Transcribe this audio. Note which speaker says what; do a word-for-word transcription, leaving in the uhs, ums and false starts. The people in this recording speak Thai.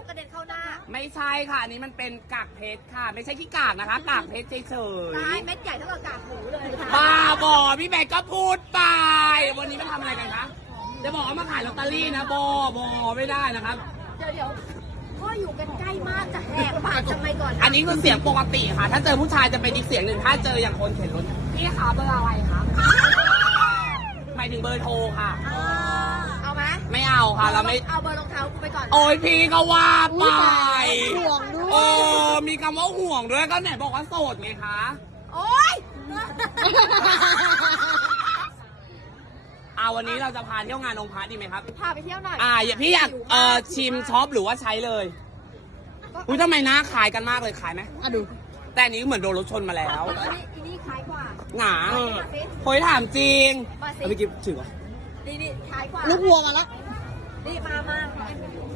Speaker 1: กระเด็นเข้าหน้า
Speaker 2: ไม่ใช่ค่ะอันนี้มันเป็นกากเพชรค่ะ ไม่ใช่ขี้กากนะคะกากเพชรเฉย
Speaker 1: ตายเม็ดใหญ่เท่ากับกากหมูเลยค่ะ
Speaker 2: ๆบ้าบอพี่แบกก็พูดไปวันนี้มาทำอะไรกันคะจะบอกว่ามาขายลอตเตอรี่นะบอบอไม่ได้นะครับ
Speaker 1: เดี๋ยวเดี๋ยวพ่ออยู่กันใกล้มากจะแหกปากทำไมก่อน
Speaker 2: อันนี้คือเสียงปกติค่ะ ถ้าเจอผู้ชายจะเป็นอีกเสียงหนึ่งถ้าเจออย่างคนเข็นรถพี่คะเบอร์อะไรคะหมายถึงเบอร์โทรค่ะ
Speaker 1: เอาไหม
Speaker 2: ไม่เอาค่ะเราไม่
Speaker 1: เอาเบอร์รองเท้ากูไปก่อน
Speaker 2: โอ้ยพี่ก็ว่าไป
Speaker 3: ห่วงด้วย
Speaker 2: โอ้มีคำว่าห่วงด้วยก็ไหนบอกว่าโสดไงคะ
Speaker 1: โอ๊ย
Speaker 2: เอาวันนี้เราจะพาเที่ยวงานองค์พระดีไหมครับ
Speaker 1: พาไปเที่ยวหน่อย
Speaker 2: อ่าอย่าพี่อยากเอ่อชิมช็อปหรือว่าใช้เลยอุ้ยทำไมหน้าขายกันมากเลยขายไหม
Speaker 3: อ่ะดู
Speaker 2: แต่อันนี้เหมือนโดนรถชนมาแล้ว
Speaker 1: อันนี้อันนี้คล้ายกว่า
Speaker 2: หนา
Speaker 1: มาสิ
Speaker 2: โอยถามจริง
Speaker 1: มาสิ
Speaker 2: เอาไปกินถือวะ
Speaker 1: นี่นี่คล้ายกว่า
Speaker 3: ลูกวัวมาละ
Speaker 1: นี่มามา